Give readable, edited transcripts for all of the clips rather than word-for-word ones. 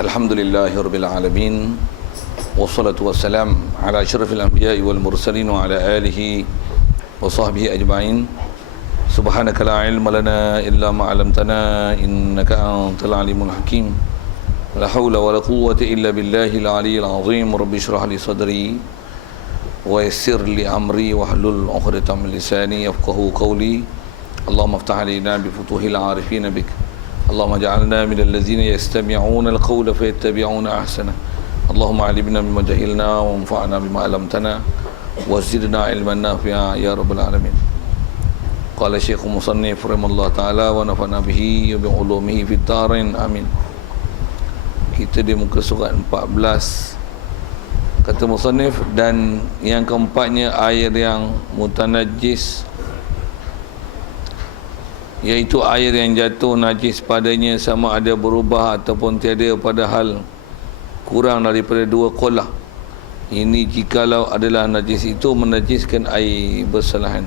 Alhamdulillahirabbil alamin. Wassalatu wassalam ala asyrafil anbiya'i wal mursalin wa ala alihi wa sahbihi ajma'in. Subhanaka la ilma lana illa ma 'allamtana innaka antal alimul hakim. La haula wa la quwwata illa billahil aliyyil azim. Rabbi shrah li sadri wa yassir li amri wahlul 'uqdatam min lisani yafqahu qawli. Allahumma iftah 'alaina bi futuhil 'arifin bik. Allahumma ja'alna minal ladzina yastami'una al-qawla fayattabi'una ahsana. Allahumma 'allimna mimma jahilna wanfa'na bima 'allamtana wa zidna 'ilman nafi'a ya rabbal alamin. Qala Syekh Musannif rahimallahu taala wa nafa'na bihi wa bi 'ulumihi fid dharain amin. Kita di muka surat 14 kata musannif, dan yang keempatnya air yang mutanajjis, iaitu air yang jatuh najis padanya sama ada berubah ataupun tiada, padahal kurang daripada 2 qolah. Ini jikalau adalah najis itu menajiskan air bersalahan.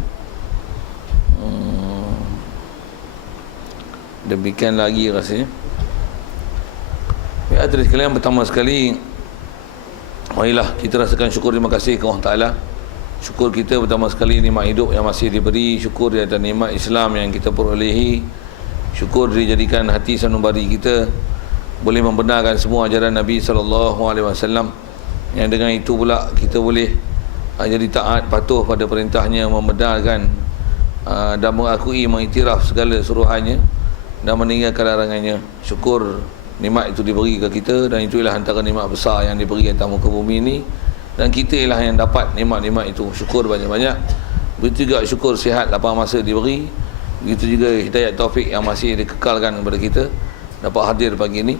Demikian lagi rasanya. Ya, terus sekalian, pertama sekali, marilah kita rasakan syukur, terima kasih kepada Allah Ta'ala. Syukur kita pertama sekali nikmat hidup yang masih diberi, syukur di atas nikmat Islam yang kita perolehi, syukur dijadikan hati sanubari kita boleh membenarkan semua ajaran Nabi SAW, yang dengan itu pula kita boleh jadi taat, patuh pada perintahnya, membenarkan dan mengakui, mengiktiraf segala suruhannya dan meninggalkan larangannya. Syukur nikmat itu diberi ke kita, dan itu ialah antara nikmat besar yang diberi atas muka bumi ini, dan kita ialah yang dapat nikmat-nikmat itu. Syukur banyak-banyak. Begitu juga syukur sihat lapang masa diberi. Begitu juga hidayat taufik yang masih dikekalkan kepada kita dapat hadir pagi ini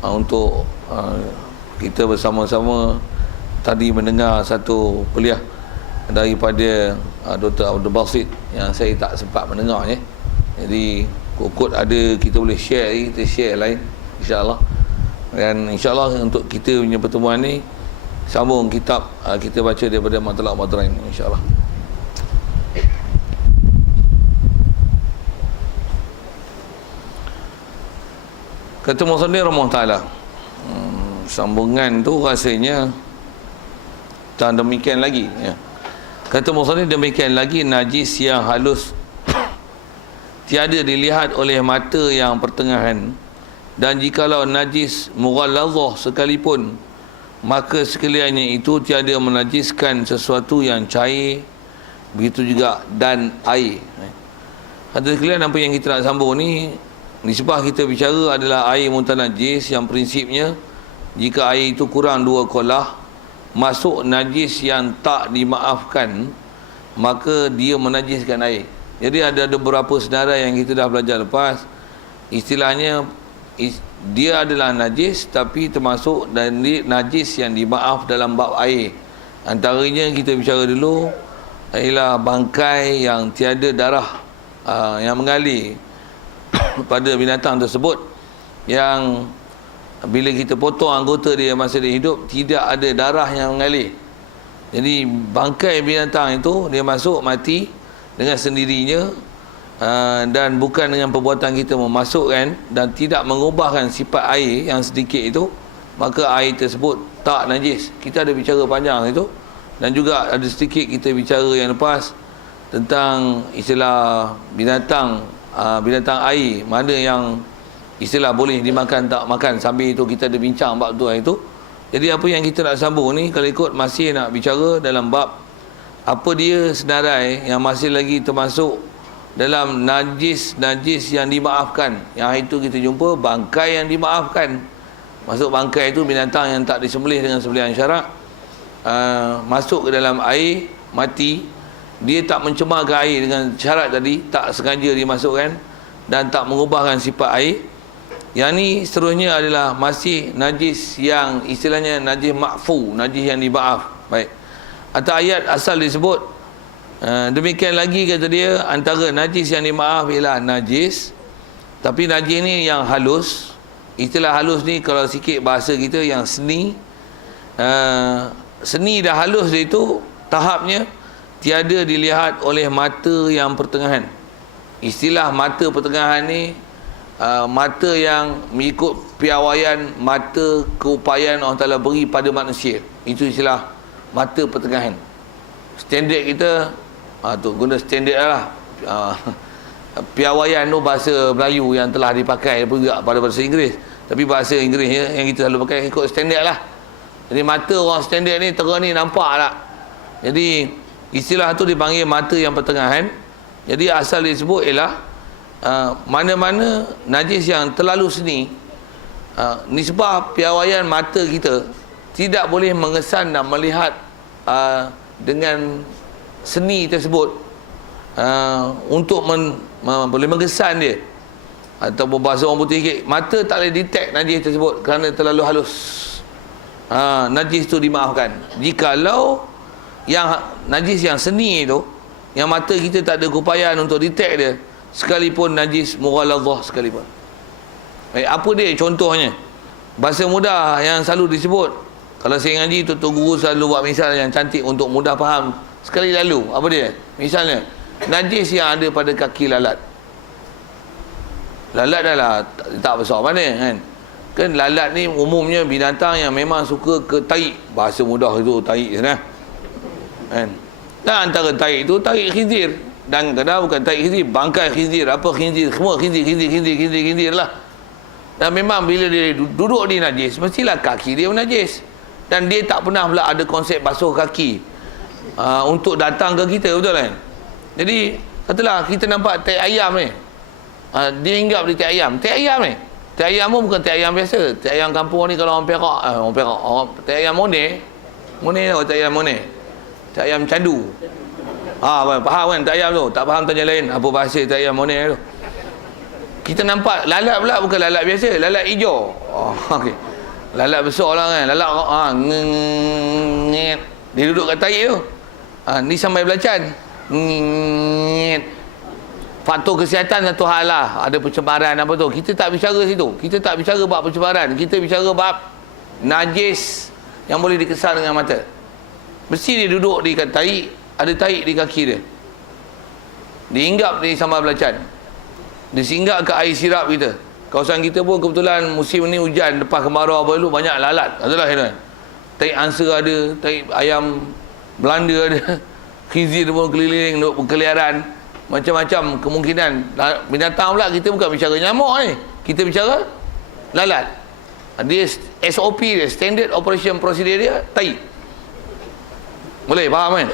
untuk kita bersama-sama tadi mendengar satu kuliah daripada Dr. Abdul Basit yang saya tak sempat mendengarnya. Jadi kot ada kita boleh share, kita share lain insya-Allah. Dan insya-Allah untuk kita punya pertemuan ni sambung kitab kita baca daripada Matlaq Madrain insya-Allah. Kata musannif rahimahullah taala, sambungan tu rasanya tak demikian lagi ya. Kata musannif demikian lagi, najis yang halus tiada dilihat oleh mata yang pertengahan, dan jikalau najis mughallazah sekalipun, maka sekaliannya itu tiada menajiskan sesuatu yang cair. Begitu juga dan air. Ada sekalian, apa yang kita nak sambung ni, nisbah kita bicara adalah air mutanajis, yang prinsipnya jika air itu kurang 2 qolah, masuk najis yang tak dimaafkan, maka dia menajiskan air. Jadi ada beberapa senarai yang kita dah belajar lepas, istilahnya dia adalah najis tapi termasuk dan najis yang dimaaf dalam bab air. Antaranya kita bicara dulu ialah bangkai yang tiada darah yang mengalir pada binatang tersebut, yang bila kita potong anggota dia masa dia hidup tidak ada darah yang mengalir. Jadi bangkai binatang itu dia masuk mati dengan sendirinya, dan bukan dengan perbuatan kita memasukkan dan tidak mengubahkan sifat air yang sedikit itu, maka air tersebut tak najis. Kita ada bicara panjang itu, dan juga ada sedikit kita bicara yang lepas tentang istilah binatang air, mana yang istilah boleh dimakan tak makan. Sambil itu kita ada bincang bab tu itu. Jadi apa yang kita nak sambung ni, kalau ikut masih nak bicara dalam bab apa dia senarai yang masih lagi termasuk dalam najis yang dimaafkan. Yang itu kita jumpa bangkai yang dimaafkan. Masuk bangkai itu binatang yang tak disembelih dengan sembelihan syarak, masuk ke dalam air, mati. Dia tak mencemarkan air dengan syarat tadi, tak sengaja dimasukkan dan tak mengubahkan sifat air. Yang ni seterusnya adalah masih najis yang istilahnya najis ma'fu, najis yang dimaaf. Baik. Atas ayat asal disebut demikian lagi, kata dia, antara najis yang dimaaf ialah najis, tapi najis ni yang halus. Istilah halus ni kalau sikit bahasa kita yang seni. Seni dah halus dia itu tahapnya tiada dilihat oleh mata yang pertengahan. Istilah mata pertengahan ni mata yang mengikut piawaian mata keupayaan Allah Ta'ala beri pada manusia. Itu istilah mata pertengahan. Standard kita tu guna standard lah. Piawaian tu bahasa Melayu yang telah dipakai juga pada bahasa Inggeris. Tapi bahasa Inggeris yang kita selalu pakai ikut standard lah. Jadi mata orang standard ni tera ni nampak tak? Jadi istilah tu dipanggil mata yang pertengahan. Jadi asal disebut ialah mana-mana najis yang terlalu seni, nisbah piawaian mata kita tidak boleh mengesan dan melihat dengan seni tersebut untuk boleh mengesan dia, atau bahasa orang putih sikit, mata tak boleh detect najis tersebut kerana terlalu halus. Najis tu dimaafkan. Jikalau yang najis yang seni tu, yang mata kita tak ada keupayaan untuk detect dia, sekalipun najis mughaladzah sekalipun. Apa dia contohnya? Bahasa mudah yang selalu disebut, kalau saya ngaji, tuan guru selalu buat misal yang cantik untuk mudah faham sekali lalu. Apa dia? Misalnya, najis yang ada pada kaki lalat. Lalat dah lah tak besar mana kan. Kan lalat ni umumnya binatang yang memang suka ke tarik. Bahasa mudah itu tarik sana. Kan? Dan antara tarik itu tarik khinzir. Dan kadang bukan tarik khinzir, bangkai khinzir, apa khinzir, semua khinzir lah. Dan memang bila dia duduk di najis, mestilah kaki dia najis. Dan dia tak pernah pula ada konsep basuh kaki untuk datang ke kita, betul kan? Jadi katalah kita nampak tai ayam ni, dia hinggap di tai ayam. Tai ayam ni, tai ayam pun bukan tai ayam biasa. Tai ayam kampung ni kalau orang Perak, tai ayam Moneh tau, tai ayam Moneh, tai ayam candu. Faham kan tai ayam tu? Tak faham tanya lain apa bahasa tai ayam Moneh tu. Kita nampak lalat pula bukan lalat biasa, lalat hijau. Okey. Lalat besar lah kan, lalat dia duduk kat tarik tu. Ni sampai belacan. Faktor kesihatan satu hal lah, ada pencemaran apa tu, kita tak bicara situ. Kita tak bicara bab pencemaran, kita bicara bab najis yang boleh dikesan dengan mata. Mesti dia duduk di kat tarik, ada tarik di kaki dia, dihinggap di sambal belacan, disinggap ke air sirap kita. Kawasan kita pun kebetulan musim ni hujan, lepas kemarau apa dulu banyak lalat. Adalah kan. Tarik angsa ada, tarik ayam Belanda ada, khinzir pun keliling berkeliaran, macam-macam kemungkinan. Binatang pula kita bukan bicara nyamuk ni, kita bicara lalat. Dia SOP dia, standard operation procedure dia, tarik. Boleh faham kan?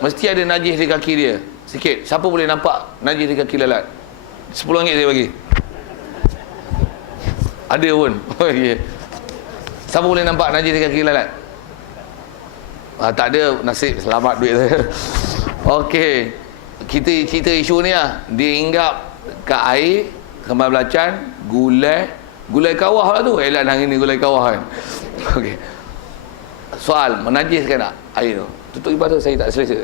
Mesti ada najis di kaki dia sikit. Siapa boleh nampak najis di kaki lalat? RM10 saya bagi. Ada pun. Siapa boleh nampak najis di kaki lalat? Tak ada, nasib selamat duit saya. Okey, kita cerita isu ni lah. Dia hinggap kat air sambal belacan, gulai kawah lah tu. Elan hari ni gulai kawah kan. Okey, soal, menajiskan tak air tu? Tutup ibadah saya tak selesa.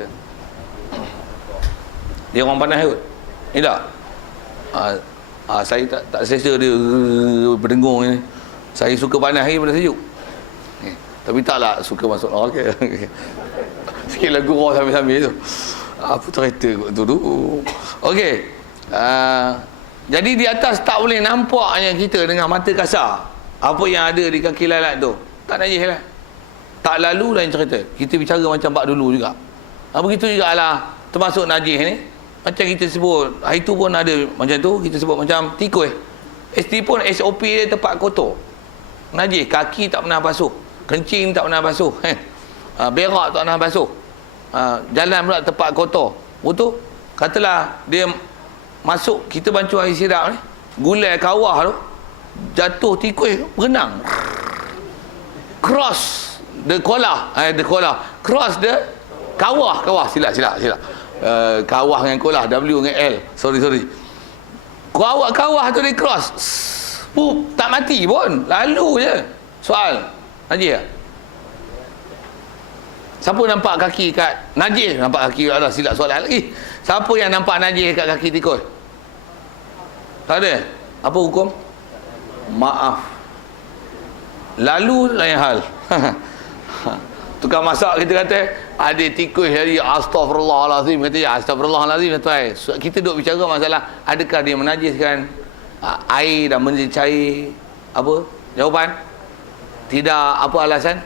Dia orang panas kot. Ni tak? Saya tak selesa dia berdengung ni. Saya suka panas lagi pada sejuk. Tapi taklah suka masuk neraka. Sikit lagu roh sambil-sambil tu. Apa cerita tu dulu. Okey. Jadi di atas tak boleh nampaknya kita dengan mata kasar apa yang ada di kaki lalat tu. Tak najis lah. Tak lalu lain cerita. Kita bicara macam bab dulu juga. Begitu jugalah termasuk najis ni. Macam kita sebut, hari tu pun ada macam tu, kita sebut macam tikus. SD pun SOP dia tempat kotor. Najis, kaki tak pernah basuh, kencing tak pernah basuh, berak tak pernah basuh, jalan pula tempat kotor. Betul? Katalah dia masuk, kita bancuh air sirap ni, gulai kawah tu, jatuh tikus, berenang. Cross the kolah, cross the kawah, silap. Kawah dengan kolah, W dengan L. Sorry. Kawah tu dia cross. Tak mati pun, lalu je. Soal, najis tak? Siapa nampak kaki kat najis? Nampak kaki ada, silap soalan lagi. Siapa yang nampak najis kat kaki tikus? Tak ada. Apa hukum? Maaf. Lalu lain hal. Tukang masak kita kata ada tikus jadi astagfirullahalazim, kata ya astagfirullahalazim tuan. Kita duk bicara masalah adakah dia menajiskan air dah menjadi cair. Apa jawapan? Tidak. Apa alasan?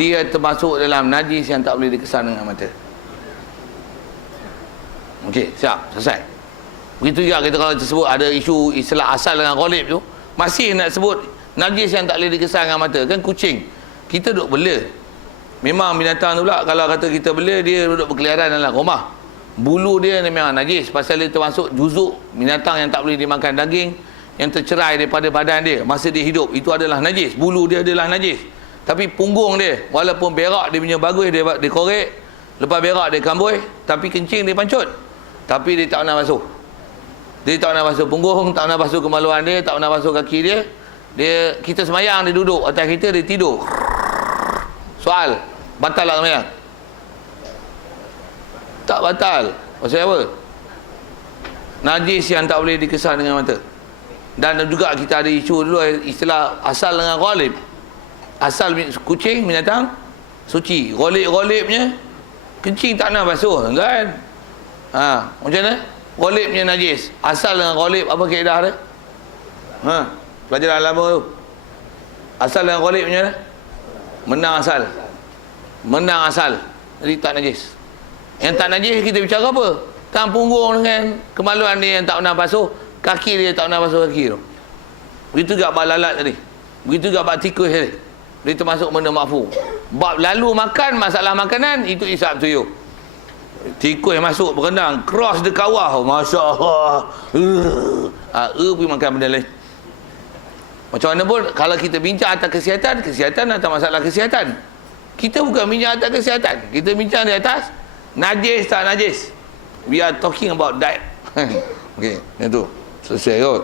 Dia termasuk dalam najis yang tak boleh dikesan dengan mata. Okey, siap, selesai. Begitu juga kita kalau tersebut ada isu istilah asal dengan ghalib tu, masih nak sebut najis yang tak boleh dikesan dengan mata. Kan kucing kita duduk bela, memang binatang tu pula kalau kata kita bela, dia duduk berkeliaran dalam rumah, bulu dia memang najis pasal dia termasuk juzuk binatang yang tak boleh dimakan, daging yang tercerai daripada badan dia masa dia hidup, itu adalah najis. Bulu dia adalah najis. Tapi punggung dia, walaupun berak dia punya bagus, dia korek, lepas berak dia kamboi, tapi kencing dia pancut, tapi dia tak nak basuh. Dia tak nak basuh punggung, tak nak basuh kemaluan dia, tak nak basuh kaki dia. Kita semayang, dia duduk atas kita, dia tidur. Soal, batal tak semayang? Tak batal. Pasal apa? Najis yang tak boleh dikesan dengan mata. Dan juga kita ada isu dulu istilah asal dengan ghalib. Asal kucing binatang suci, ghalib-ghalibnya kencing tak nak basuh kan. Macam mana? Ghalibnya najis. Asal dengan ghalib apa kaedah dia? Pelajaran lama tu. Asal dengan ghalib macam mana? Menang asal. Menang asal. Jadi tak najis. Yang tak najis kita bicara apa? Tangan punggung dengan kemaluan dia yang tak nak basuh, kaki dia tak nak basuh kaki tu. Begitu juga bab lalat tadi. Begitu juga bab tikus tadi. Dia termasuk benda makfu. Bab lalu makan, masalah makanan, itu isap tuyuk. Tikus yang masuk berenang, cross di kawah, Masya Allah. Pergi makan benda lain. Macam mana pun, kalau kita bincang atas kesihatan, kesihatan atas masalah kesihatan. Kita bukan bincang atas kesihatan. Kita bincang di atas najis tak najis. We are talking about diet. Okey, itu. Selesai kot.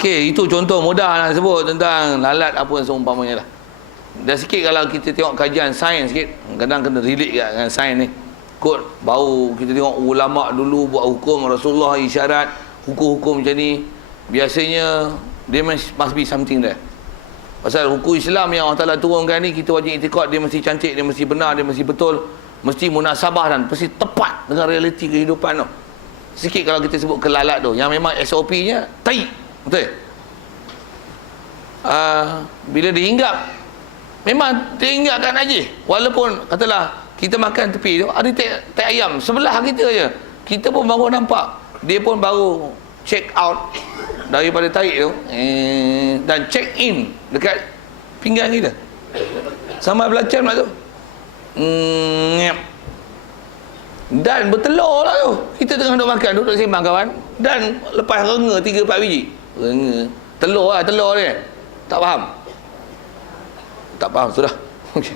Okey, itu contoh mudah nak sebut tentang lalat apa yang seumpamanya lah. Dan sikit kalau kita tengok kajian sains sikit, kadang kena relate dengan sains ni. Kot bau kita tengok ulama dulu buat hukum, Rasulullah isyarat hukum-hukum macam ni. Biasanya dia must be something there. Pasal hukum Islam yang Allah Ta'ala turunkan ni, kita wajib iktikad dia mesti cantik, dia mesti benar, dia mesti betul, mesti munasabah dan mesti tepat dengan realiti kehidupan tu. Sikit kalau kita sebut kelalat tu, yang memang SOP-nya tai, betul? Bila dihinggap, memang dihinggapkan najis. Walaupun katalah kita makan tepi tu ada tai ayam sebelah kita je, kita pun baru nampak, dia pun baru check out daripada tarik tu, dan check in dekat pinggan kita sama belacan pula tu, dan bertelur lah tu. Kita tengah duduk makan, duduk sembang kawan, dan lepas renga 3-4 biji renga telur lah, telur dia tak faham sudah. Okay.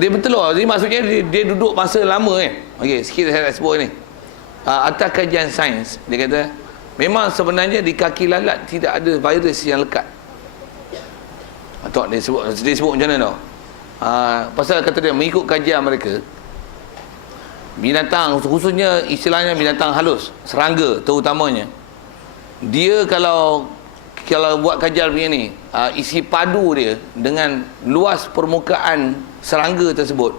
Dia bertelur, jadi maksudnya dia duduk masa lama kan. Okey, sikit saya nak sebut ni. Atas kajian sains, dia kata memang sebenarnya di kaki lalat tidak ada virus yang lekat. Atau dia sebut macam mana tau? Pasal kata dia mengikut kajian mereka, binatang khususnya istilahnya binatang halus, serangga terutamanya, dia kalau buat kajian begini, isi padu dia dengan luas permukaan serangga tersebut,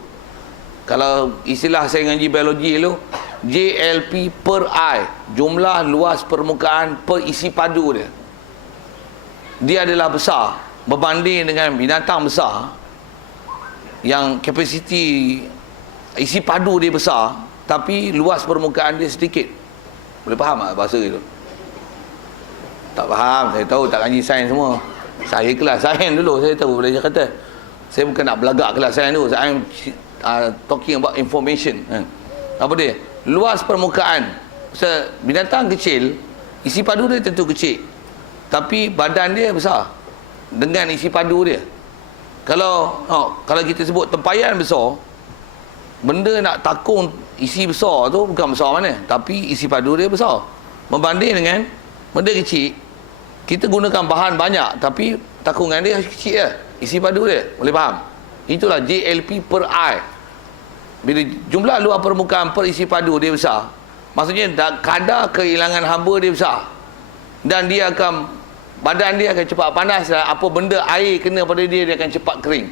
kalau istilah saya ngaji biologi dulu, JLP per I, jumlah luas permukaan per isi padu dia adalah besar berbanding dengan binatang besar yang kapasiti isi padu dia besar tapi luas permukaan dia sedikit. Boleh faham tak bahasa itu? Tak faham, saya tahu tak ngaji sains semua. Saya kelas sains dulu, saya tahu boleh kata. Saya bukan nak belagak kelas sains dulu. Saya talking about information. Apa dia? Luas permukaan. Binatang kecil, isi padu dia tentu kecil, tapi badan dia besar dengan isi padu dia. Kalau kita sebut tempayan besar, benda nak takung isi besar tu bukan besar mana, tapi isi padu dia besar berbanding dengan benda kecil. Kita gunakan bahan banyak tapi takungan dia kecil je, isi padu dia. Boleh faham? Itulah JLP per I. Bila jumlah luar permukaan per isi padu dia besar, maksudnya kadar kehilangan haba dia besar, dan dia akan, badan dia akan cepat panas, dan apa benda air kena pada dia akan cepat kering.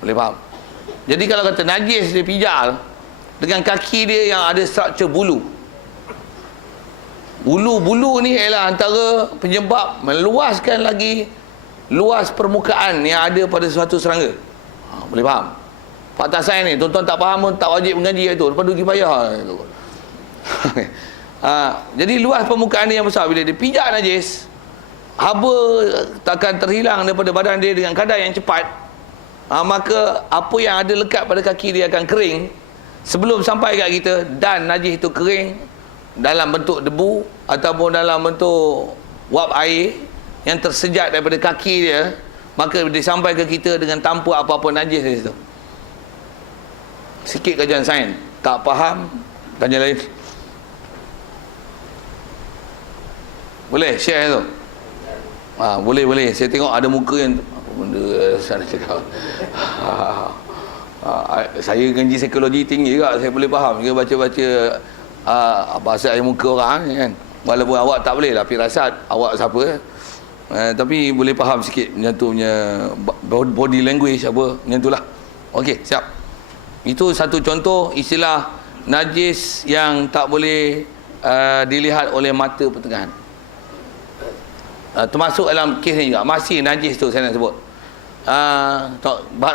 Boleh faham? Jadi kalau kata najis dia pijal dengan kaki dia yang ada struktur bulu, Bulu-bulu ni ialah antara penyebab meluaskan lagi luas permukaan yang ada pada suatu serangga. Boleh faham? Fakta sains ni, tuan-tuan tak faham pun tak wajib mengaji itu. Lepas tu pergi payah. Jadi luas permukaan dia yang besar. Bila dia pijak najis, haba takkan terhilang daripada badan dia dengan kadar yang cepat. Maka apa yang ada lekat pada kaki dia akan kering sebelum sampai kat kita, dan najis itu kering dalam bentuk debu ataupun dalam bentuk wap air yang tersejat daripada kaki dia, maka dia sampai ke kita dengan tanpa apa-apa najis di situ. Sikit kajian sains, tak faham tanya lain. Boleh share tu? Boleh. Saya tengok ada muka yang apa benda saya nak cakap. Saya ngaji psikologi tinggi juga, saya boleh faham juga baca-baca bahasa air muka orang kan. Walaupun awak tak boleh lah firasat awak siapa, tapi boleh faham sikit macam tu punya body language apa macam tu lah. Okey, siap. Itu satu contoh istilah najis yang tak boleh dilihat oleh mata pertengahan. Termasuk dalam kes ni juga masih najis tu saya nak sebut.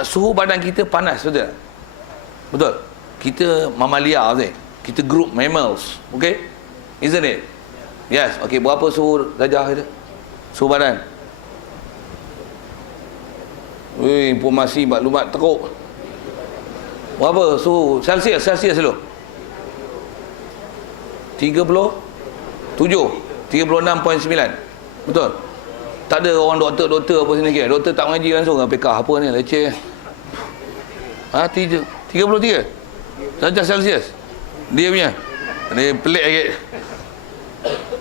Suhu badan kita panas, betul tak? Betul. Kita mamalia, betul? Kita group mammals, okay? Isn't it? Yes. Okay, berapa suhu darjah kita? Suhu badan? Informasi maklumat teruk. Berapa suhu Celsius dulu? 36.9. Betul? Tak ada orang doktor apa sini ke? Doktor tak mengaji langsung ke PK apa ni leceh. 33 darjah Celsius. Dia punya. Dia pelik sikit.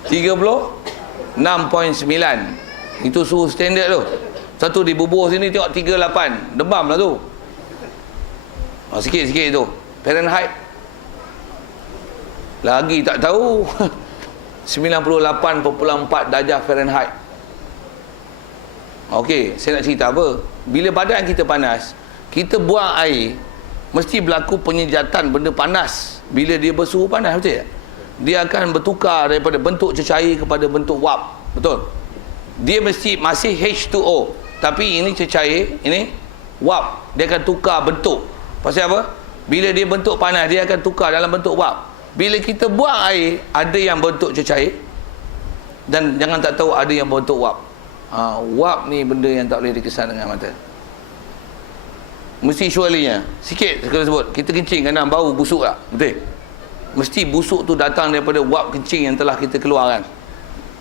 36.9. Itu suhu standard tu. Satu di bubur sini tengok 38. Demam lah tu. Sikit-sikit tu. Fahrenheit. Lagi tak tahu. 98.4 darjah Fahrenheit. Okey, saya nak cerita apa? Bila badan kita panas, kita buang air, mesti berlaku penyejatan benda panas. Bila dia bersuhu panas, betul tak? Dia akan bertukar daripada bentuk cecair kepada bentuk wap. Betul? Dia mesti masih H2O, tapi ini cecair, ini wap. Dia akan tukar bentuk. Pasal apa? Bila dia bentuk panas, dia akan tukar dalam bentuk wap. Bila kita buang air, ada yang bentuk cecair, dan jangan tak tahu ada yang bentuk wap. Wap ni benda yang tak boleh dikesan dengan mata. Mesti surely-nya sikit saya sebut, kita kencing kadang bau busuk tak? Betul? Mesti busuk tu datang daripada wap kencing yang telah kita keluarkan.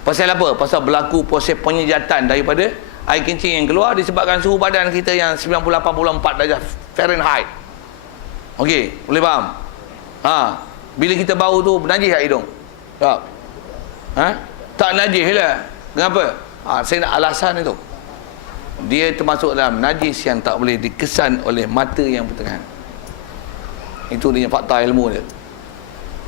Pasal apa? Pasal berlaku proses penyejatan daripada air kencing yang keluar disebabkan suhu badan kita yang 98.4 darjah Fahrenheit. Okey, boleh faham? Bila kita bau tu najis kat hidung. Tak? Tak najis lah. Kenapa? Saya nak alasan itu. Dia termasuk dalam najis yang tak boleh dikesan oleh mata yang pertengahan. Itu dia fakta ilmu dia.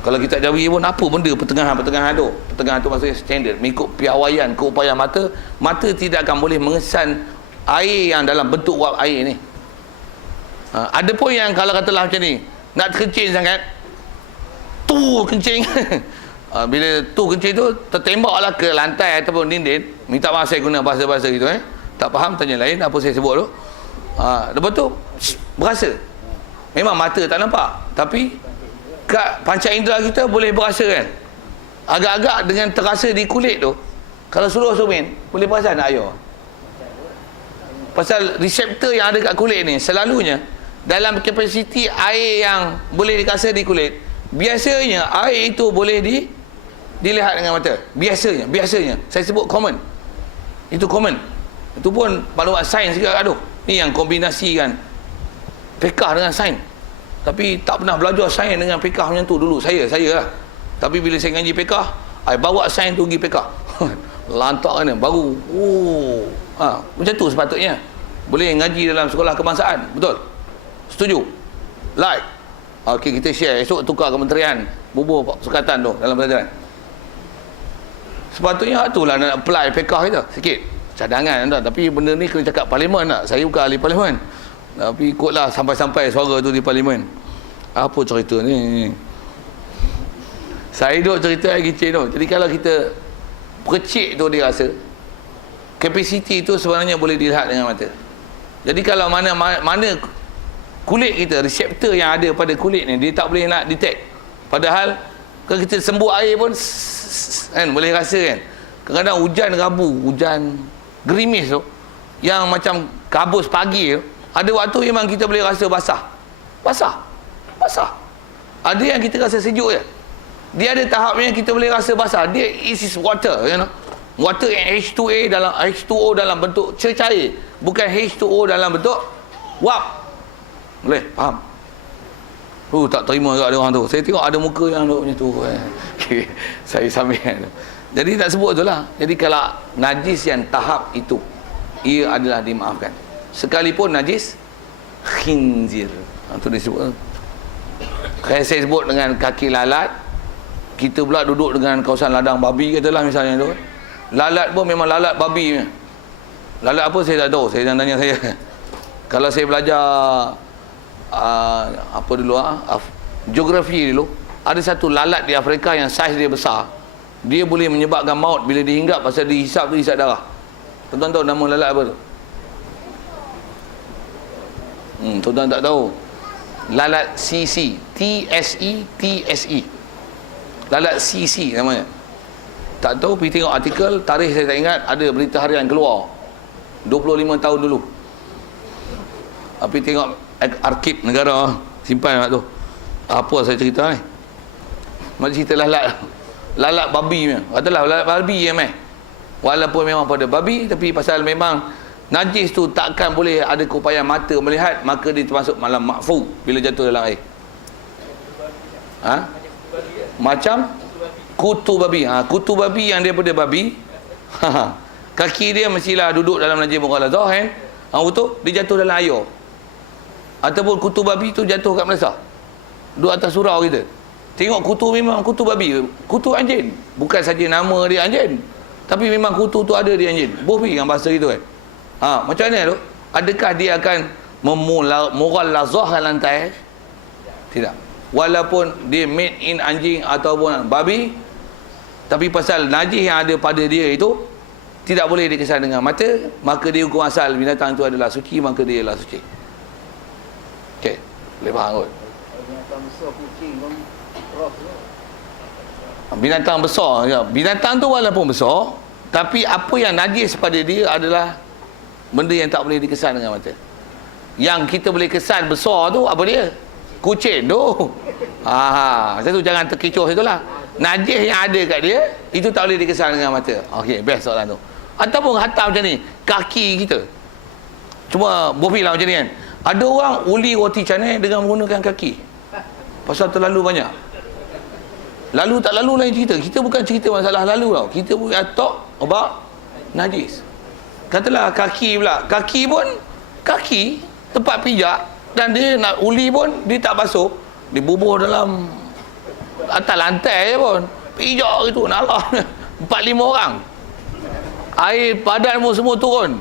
Kalau kita jauhi pun apa benda pertengahan tu? Pertengahan tu maksudnya standard, mengikut piawaian keupayaan mata. Mata tidak akan boleh mengesan air yang dalam bentuk wap air ni. Ada pun yang kalau katalah macam ni, nak kencing sangat, tu kencing. Bila tu kencing tu tertembaklah ke lantai ataupun dinding. Minta maaf saya guna bahasa-bahasa gitu tak faham tanya lain apa saya sebut tu. Lepas tu berasa. Memang mata tak nampak, tapi kat panca indera kita boleh berasa kan. Agak-agak dengan terasa di kulit tu, kalau suruh Sumin boleh perasan tak air? Pasal reseptor yang ada kat kulit ni selalunya dalam kapasiti air yang boleh dirasa di kulit, biasanya air itu boleh dilihat dengan mata. Biasanya saya sebut common. Itu common. Itu pun maklumat sains juga. Aduh, ni yang kombinasikan fiqh dengan sains. Tapi tak pernah belajar sains dengan fiqh macam tu dulu. Saya lah. Tapi bila saya ngaji fiqh, I bawa sains tu pergi fiqh. Lantak kan baru. Macam tu sepatutnya. Boleh ngaji dalam sekolah kebangsaan. Betul? Setuju? Like. Okey, kita share. Esok tukar kementerian bubur sukatan tu dalam pelajaran. Sepatutnya itulah nak apply fiqh kita sikit. Cadangan tak? Tapi benda ni kena cakap parlimen tak? Saya bukan ahli parlimen. Tapi ikutlah sampai-sampai suara tu di parlimen. Apa cerita ni? Saya duk cerita kecil tu. Jadi kalau kita percik tu dia rasa, kapasiti itu sebenarnya boleh dilihat dengan mata. Jadi kalau mana kulit kita, reseptor yang ada pada kulit ni, dia tak boleh nak detect. Padahal kalau kita sembuh air pun kan boleh rasa kan. Kadang-kadang hujan rabu, hujan gerimis tu, yang macam kabus pagi tu, ada waktu memang kita boleh rasa basah. Ada yang kita rasa sejuk je. Dia ada tahap yang kita boleh rasa basah. Dia is water, you know. Water yang H2O dalam bentuk cair, bukan H2O dalam bentuk wap. Boleh faham? Tak terima kat dia orang tu. Saya tengok ada muka yang duk macam tu. Okay. Saya sambil. Jadi tak sebut tu lah. Jadi kalau najis yang tahap itu, ia adalah dimaafkan. Sekalipun najis khinzir. Itu disebut. Kayak saya sebut dengan kaki lalat, kita pula duduk dengan kawasan ladang babi katalah misalnya tu. Lalat pun memang lalat babi. Lalat apa saya tak tahu. Saya jangan tanya saya. Kalau saya belajar apa dulu geografi dulu, ada satu lalat di Afrika yang saiz dia besar. Dia boleh menyebabkan maut bila dihinggap pasal dihisap tu hisap darah. Tuan-tuan tahu nama lalat apa tu? Tuan-tuan tak tahu. Lalat CC, TSE. Lalat CC namanya. Tak tahu, pergi tengok artikel, tarikh saya tak ingat, ada berita harian keluar 25 tahun dulu. Tapi tengok arkib negara, simpan kat tu. Apa saya cerita ni? Macam cerita lalat babi ni. Katalah lalat babi ya meh. Walaupun memang pada babi, tapi pasal memang najis tu takkan boleh ada keupayaan mata melihat, maka dia termasuk malam makfu bila jatuh dalam air. Macam kutu babi. Kutu babi yang daripada babi, kaki dia mestilah duduk dalam najis mughaladzah kan. Betul, dia jatuh dalam air. Ataupun kutu babi tu jatuh kat Malaysia, duduk atas surau kita. Tengok kutu, memang kutu babi, kutu anjing. Bukan saja nama dia anjing, tapi memang kutu tu ada di anjing. Bofi dengan bahasa gitu kan. Macam mana tu? Adakah dia akan mughaladzahkan lantai? Tidak. Walaupun dia made in anjing ataupun babi, tapi pasal najis yang ada pada dia itu tidak boleh dikesan dengan mata, maka dia hukum asal binatang itu adalah suci, maka dia adalah suci. Okey, boleh faham kot? Binatang besar kucing pun roh. Binatang besar, ya. Binatang tu walaupun besar, tapi apa yang najis pada dia adalah benda yang tak boleh dikesan dengan mata. Yang kita boleh kesan besar tu apa dia? Kucing tu. Satu jangan terkecoh itulah. Najis yang ada kat dia itu tak boleh dikesan dengan mata. Okey, best soalan tu. Ataupun hatta macam ni, kaki kita. Cuma bofilah macam ni kan. Ada orang uli roti canai dengan menggunakan kaki. Pasal terlalu banyak. Lalu tak lalu lain cerita. Kita bukan cerita masalah lalu tau. Kita pun atok about najis. Katalah kaki pula. Kaki pun kaki tempat pijak, dan dia nak uli pun dia tak basuh. Dia bubuh dalam atas lantai je pun. Pijak gitu, nalah 4-5 orang. Air badan pun semua turun.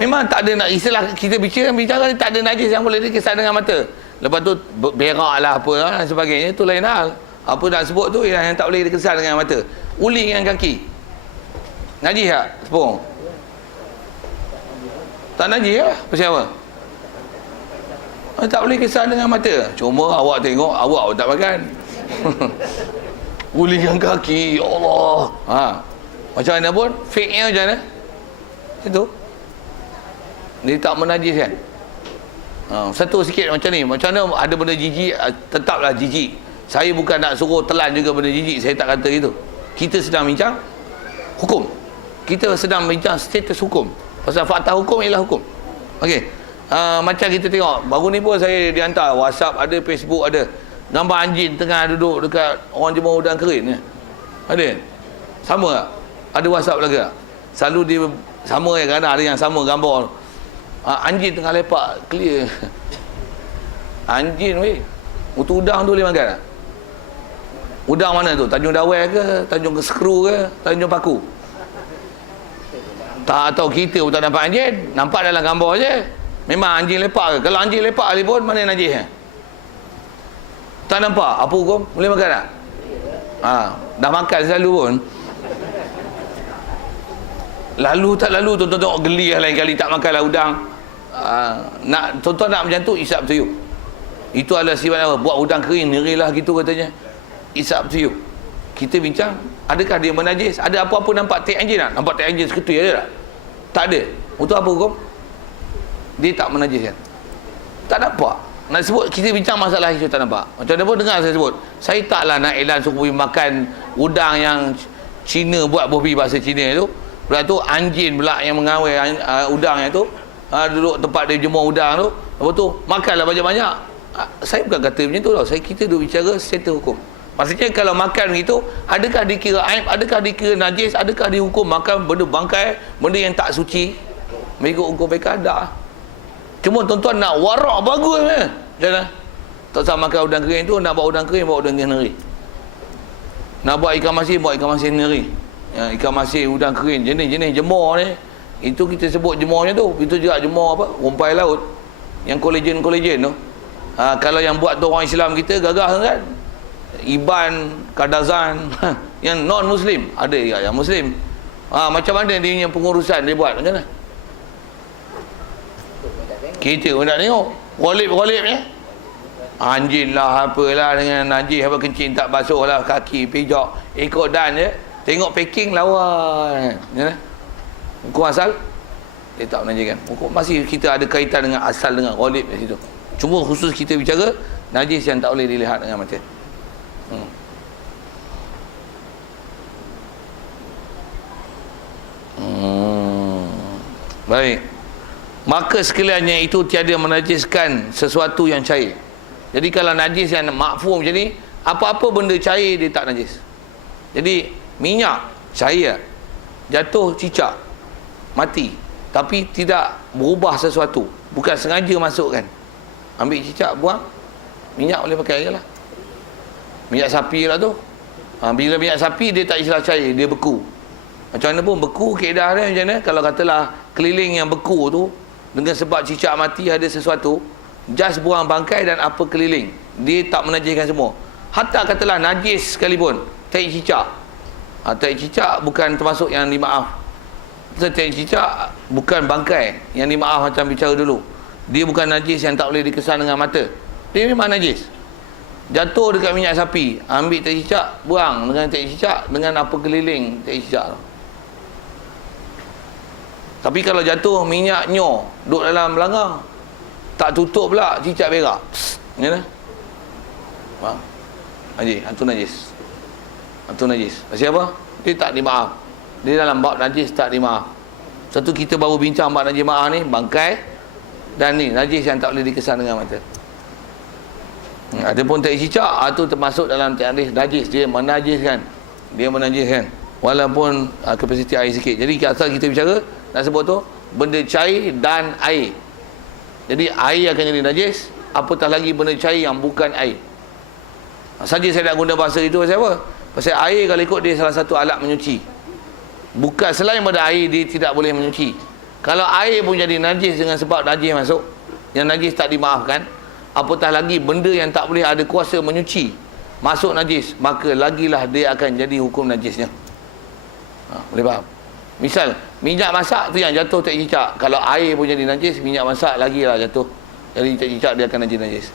Memang tak ada nak istilah kita bicara ni, tak ada najis yang boleh dikesan dengan mata. Lepas tu berak lah apa dan sebagainya, tu lain hal. Apa nak sebut tu yang tak boleh dikesan dengan mata. Uli dengan kaki. Najis tak? Sepung? Tak najis lah. Pasal apa? Tak boleh kesan dengan mata. Cuma awak tengok, awak tak makan. Uli dengan kaki, ya Allah. Macam mana pun, fake-nya macam mana? Itu. Dia tak menajiskan. Satu sikit macam ni. Macam mana ada benda jijik, tetaplah jijik. Saya bukan nak suruh telan juga benda jijik. Saya tak kata itu. Kita sedang bincang hukum. Kita sedang bincang status hukum. Pasal fakta hukum ialah hukum. Okey. Macam kita tengok, baru ni pun saya dihantar WhatsApp ada, Facebook ada, gambar anjing tengah duduk dekat orang jemur udang kering ni. Ada? Sama tak? Ada WhatsApp lagi tak? Selalu dia sama ya, kadang ada yang sama gambar. Anjing tengah lepak clear. Anjing weh. Untuk udang tu boleh makan tak? Udang mana tu? Tanjung Dawai ke? Tanjung Skru ke? Tanjung Paku? Tak tahu, kita pun tak nampak anjing. Nampak dalam gambar je. Memang anjing lepak ke? Kalau anjing lepak ali pun mana najis? Tak nampak? Apa hukum? Boleh makan tak? Dah makan selalu pun. Lalu tak lalu tuan-tuan tengok geli lah lain kali tak makanlah udang. Tuan-tuan nak macam tu, isap tuyuk. Itu adalah sifat apa? Buat udang kering, nerilah gitu katanya. Isap tuyuk. Kita bincang, adakah dia menajis? Ada apa-apa nampak tek enjin tak? Nampak tek enjin seketui ada tak? Tak ada. Untuk apa hukum? Dia tak menajiskan. Tak nampak. Nak sebut, kita bincang masalah isu tak nampak. Macam mana pun dengar saya sebut. Saya taklah nak elan suruh pergi makan udang yang Cina buat bobi bahasa Cina tu. Lepas tu anjing pula yang mengawal udang yang tu. Duduk tempat dia jemur udang tu. Lepas tu makanlah banyak-banyak. Saya bukan kata macam tu tau. Kita duduk bicara secara hukum. Maksudnya kalau makan begitu, adakah dikira aib, adakah dikira najis, adakah dihukum makan benda bangkai, benda yang tak suci? Mengikut hukum mereka ada. Cuma tuan-tuan nak warak bagus kan? Jangan. Tak usah makan udang kering tu, nak buat udang kering, buat udang kering neri. Nak buat ikan masin, buat ikan masin neri. Ikan masin, udang kering, jenis-jenis jemur ni. Itu kita sebut jemurnya tu. Itu juga jemur apa? Rumpai laut. Yang kolagen-kolagen tu. Kalau yang buat tu orang Islam kita, gagah kan? Iban, Kadazan. Yang non-Muslim. Ada juga yang Muslim. Macam mana dia punya pengurusan dia buat? Macam mana? Kita pun nak tengok golip-golip ni anjing lah apalah dengan najis apa kencing tak basuh lah kaki pijak ikut dan je tengok packing lawa ya? Hukum asal dia tak menajiskan. Hukum masih kita ada kaitan dengan asal dengan golip di situ. Cuma khusus kita bicara najis yang tak boleh dilihat dengan mata. Baik. Maka sekaliannya itu tiada menajiskan sesuatu yang cair. Jadi kalau najis yang makfum macam ni, apa-apa benda cair dia tak najis. Jadi minyak cair, jatuh cicak, mati, tapi tidak berubah sesuatu. Bukan sengaja masukkan. Ambil cicak buang, minyak boleh pakai je lah. Minyak sapi lah tu. Bila minyak sapi dia tak istilah cair, dia beku. Macam mana pun beku keadaan dia macam mana. Kalau katalah keliling yang beku tu dengan sebab cicak mati ada sesuatu, just buang bangkai dan apa keliling, dia tak menajiskan semua. Hatta katalah najis sekalipun, tai cicak. Tai cicak bukan termasuk yang dimaaf. Tai cicak bukan bangkai yang dimaaf macam bicara dulu. Dia bukan najis yang tak boleh dikesan dengan mata. Dia memang najis. Jatuh dekat minyak sapi, ambil tai cicak, buang dengan tai cicak, dengan apa keliling tai cicak tu. Tapi kalau jatuh minyak nyor duduk dalam belanga, tak tutup pula, cicak berak. Macam mana? Faham? Haji, hantu najis. Hantu najis. Pasal apa? Dia tak dimaaf. Dia dalam bab najis tak dimaaf. Satu kita baru bincang bab najis maaf ni, bangkai dan ni najis yang tak boleh dikesan dengan mata. Ada pun tai cicak, itu termasuk dalam hadis najis, dia menajiskan. Dia menajiskan. Walaupun kapasiti air sikit. Jadi asal kita bicara nak sebut tu benda cair dan air. Jadi air akan jadi najis, apatah lagi benda cair yang bukan air. Saja saya nak guna bahasa itu pasal apa? Pasal air kalau ikut dia salah satu alat menyuci. Bukan selain pada air dia tidak boleh menyuci. Kalau air pun jadi najis dengan sebab najis masuk, yang najis tak dimaafkan, apatah lagi benda yang tak boleh ada kuasa menyuci masuk najis, maka lagilah dia akan jadi hukum najisnya. Boleh faham? Misal minyak masak tu yang jatuh tak cicak, kalau air pun jadi najis, minyak masak lagilah jatuh jadi tak cicak, dia akan najis.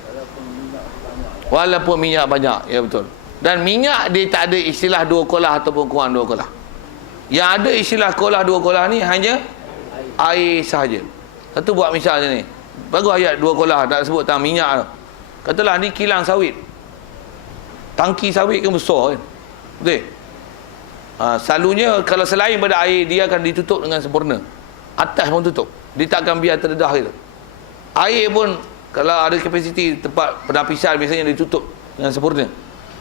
Walaupun minyak banyak, ya betul. Dan minyak dia tak ada istilah dua kolah ataupun kurang dua kolah. Yang ada istilah kolah dua kolah ni hanya air sahaja. Satu buat misal je ni, bagus ayat dua kolah tak sebut tentang minyak tu. Katalah ni kilang sawit, tangki sawit kan besar kan, betul? Selalunya kalau selain pada air, dia akan ditutup dengan sempurna. Atas pun tutup, dia tak akan biar terdedah gitu. Air pun kalau ada kapasiti tempat penapisan biasanya ditutup dengan sempurna.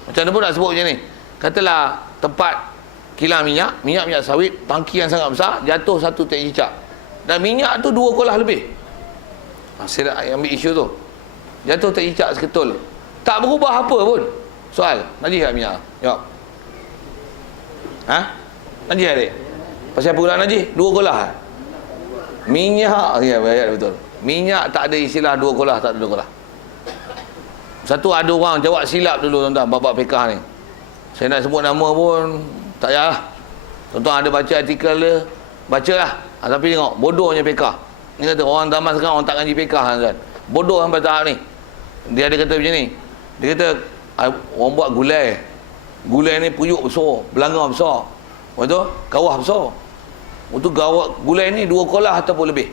Macam mana pun nak sebut macam ni, katalah tempat kilang minyak sawit, tangki yang sangat besar, jatuh satu tek cicak, dan minyak tu 2 kolah lebih. Saya nak ambil isu tu, jatuh tek cicak seketul, tak berubah apa pun. Soal, najis tak minyak? Jawab. Najis tak dia? Pasal apa pula najis? 2 kolah. Minyak, ya betul. Minyak tak ada istilah 2 kolah, tak ada 2 kolah. Satu ada orang jawab silap dulu tuan-tuan bab fiqh ni. Saya nak sebut nama pun tak payahlah. Tuan-tuan ada baca artikel dia, bacalah. Tapi tengok bodohnya fiqh. Ni kata orang zaman sekarang orang tak ngaji fiqh kan. Bodoh sampai tahap ni. Dia ada kata macam ni. Dia kata orang buat gulai. Gulai ni puyuk besar, belanga besar. Lepas tu kawah besar. Untuk gulai ni 2 kolah ataupun lebih.